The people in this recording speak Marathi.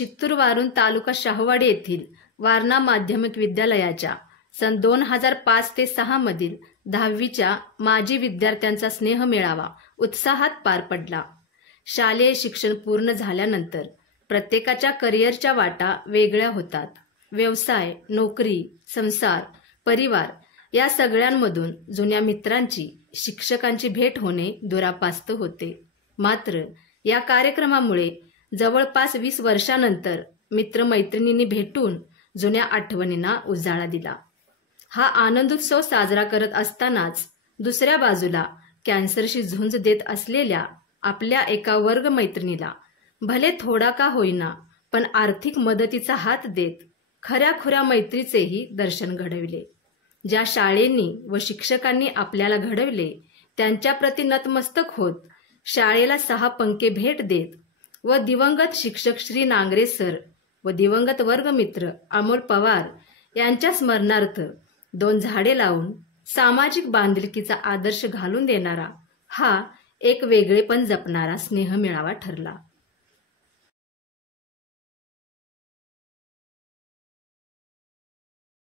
शित्तूर तालुका शाहूवाडी येथील वारणा माध्यमिक विद्यालयाच्या सन 2005 ते 6 मधील 10वीच्या माजी विद्यार्थ्यांचा स्नेहमेळावा उत्साहात पार पडला। शालेय शिक्षण पूर्ण झाल्यानंतर प्रत्येकाच्या करिअरच्या वाटा वेगळ्या होतात। व्यवसाय, नोकरी, संसार, परिवार या सगळ्यांमधून जुन्या मित्रांची, शिक्षकांची भेट होणे दुरापास्त होते। मात्र या कार्यक्रमामुळे जवळपास 20 वर्षांनंतर मित्रमैत्रिणींनी भेटून जुन्या आठवणींना उजाळा दिला। हा आनंदोत्सव साजरा करत असतानाच दुसऱ्या बाजूला कॅन्सरशी झुंज देत असलेल्या आपल्या एका वर्गमैत्रिणीला भले थोडा का होईना पण आर्थिक मदतीचा हात देत खऱ्याखुऱ्या मैत्रीचेही दर्शन घडविले। ज्या शाळेंनी व शिक्षकांनी आपल्याला घडविले त्यांच्याप्रती नतमस्तक होत शाळेला 6 पंखे भेट देत व दिवंगत शिक्षक श्री नांगरे सर व दिवंगत वर्गमित्र अमोल पवार यांच्या स्मरणार्थ 2 झाडे लावून सामाजिक बांधिलकीचा आदर्श घालून देणारा हा एक वेगळेपण जपणारा स्नेहमेळावा ठरला।